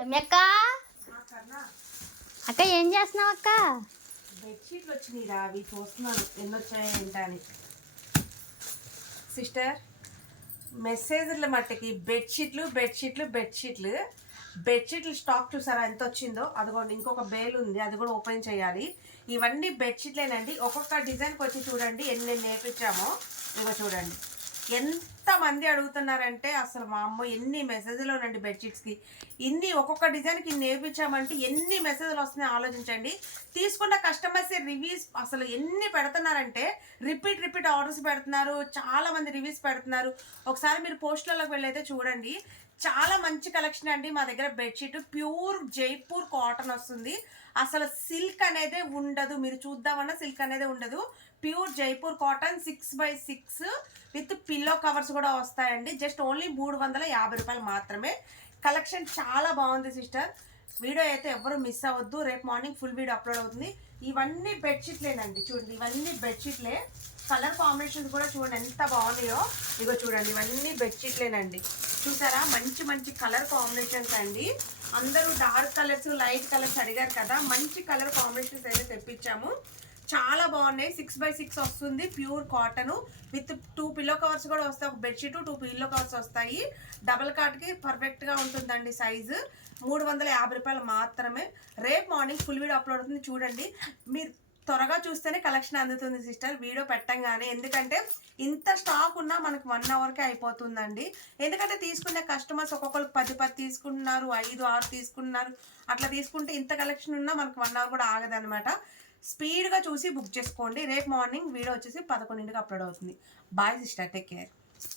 రమ్యక్క అక్క ఏం చేస్తున్నావు అక్క? బెడ్షీట్లు వచ్చినాయిరా అవి చూస్తున్నాను. ఎన్ని వచ్చాయో ఏంటని సిస్టర్ మెసేజ్ల మట్టుకి బెడ్షీట్లు బెడ్షీట్లు బెడ్షీట్లు. బెడ్షీట్లు స్టాక్ చూసారా ఎంత వచ్చిందో? అదిగోండి ఇంకొక బేల్ ఉంది అది కూడా ఓపెన్ చేయాలి. ఇవన్నీ బెడ్షీట్లేనండి. ఒక్కొక్క డిజైన్కి వచ్చి చూడండి ఎన్ని నేర్పించామో ఇవి చూడండి. ఎంతమంది అడుగుతున్నారంటే అసలు మా అమ్మ ఎన్ని మెసేజ్లు ఉండండి బెడ్షీట్స్కి ఇన్ని ఒక్కొక్క డిజైన్కి నేర్పించామంటే ఎన్ని మెసేజ్లు వస్తున్నాయో ఆలోచించండి. తీసుకున్న కస్టమర్స్ రివ్యూస్ అసలు ఎన్ని పెడుతున్నారంటే రిపీట్ రిపీట్ ఆర్డర్స్ పెడుతున్నారు. చాలా మంది రివ్యూస్ పెడుతున్నారు. ఒకసారి మీరు పోస్టులలోకి వెళ్ళైతే చూడండి. చాలా మంచి కలెక్షన్ అండి మా దగ్గర బెడ్షీట్ ప్యూర్ జైపూర్ కాటన్ వస్తుంది. అసలు సిల్క్ అనేది ఉండదు. మీరు చూద్దామన్నా సిల్క్ అనేది ఉండదు. Pure Jaipur cotton six by six with pillow covers కూడా వస్తాయండి. జస్ట్ ఓన్లీ మూడు వందల యాభై రూపాయలు మాత్రమే. కలెక్షన్ చాలా బాగుంది సిస్టర్. వీడియో అయితే ఎవరు మిస్ అవ్వద్దు. రేపు మార్నింగ్ ఫుల్ వీడియో అప్లోడ్ అవుతుంది. ఇవన్నీ బెడ్షీట్లేనండి. చూడండి ఇవన్నీ బెడ్షీట్లే. కలర్ కాంబినేషన్స్ కూడా చూడండి ఎంత బాగున్నాయో. ఇగో చూడండి ఇవన్నీ బెడ్షీట్లేనండి. చూసారా? మంచి మంచి కలర్ కాంబినేషన్స్ అండి. అందరూ డార్క్ కలర్స్ లైట్ కలర్స్ అడిగారు కదా. మంచి కలర్ కాంబినేషన్స్ అయితే తెప్పించాము. చాలా బాగున్నాయి. సిక్స్ బై సిక్స్ వస్తుంది. Pure cotton with two pillow covers కూడా వస్తాయి. ఒక బెడ్షీట్ టూ పిల్లో కవర్స్ వస్తాయి. డబల్ కాట్కి పర్ఫెక్ట్గా ఉంటుందండి సైజు మూడు వందల యాభై రూపాయలు మాత్రమే. రేపు మార్నింగ్ ఫుల్ వీడియో అప్లోడ్ అవుతుంది. చూడండి. మీరు త్వరగా చూస్తేనే కలెక్షన్ అందుతుంది సిస్టర్ వీడియో పెట్టంగానే. ఎందుకంటే ఇంత స్టాక్ ఉన్నా మనకు వన్ అవర్కే అయిపోతుందండి. ఎందుకంటే తీసుకునే కస్టమర్స్ ఒక్కొక్కరు పది పది తీసుకుంటున్నారు ఐదు ఆరు తీసుకుంటున్నారు. అట్లా తీసుకుంటే ఇంత కలెక్షన్ ఉన్నా మనకు వన్ అవర్ కూడా ఆగదనమాట స్పీడ్గా చూసి బుక్ చేసుకోండి. రేపు మార్నింగ్ వీడియో వచ్చేసి పదకొండింటికి అప్లోడ్ అవుతుంది. Bye sister take care.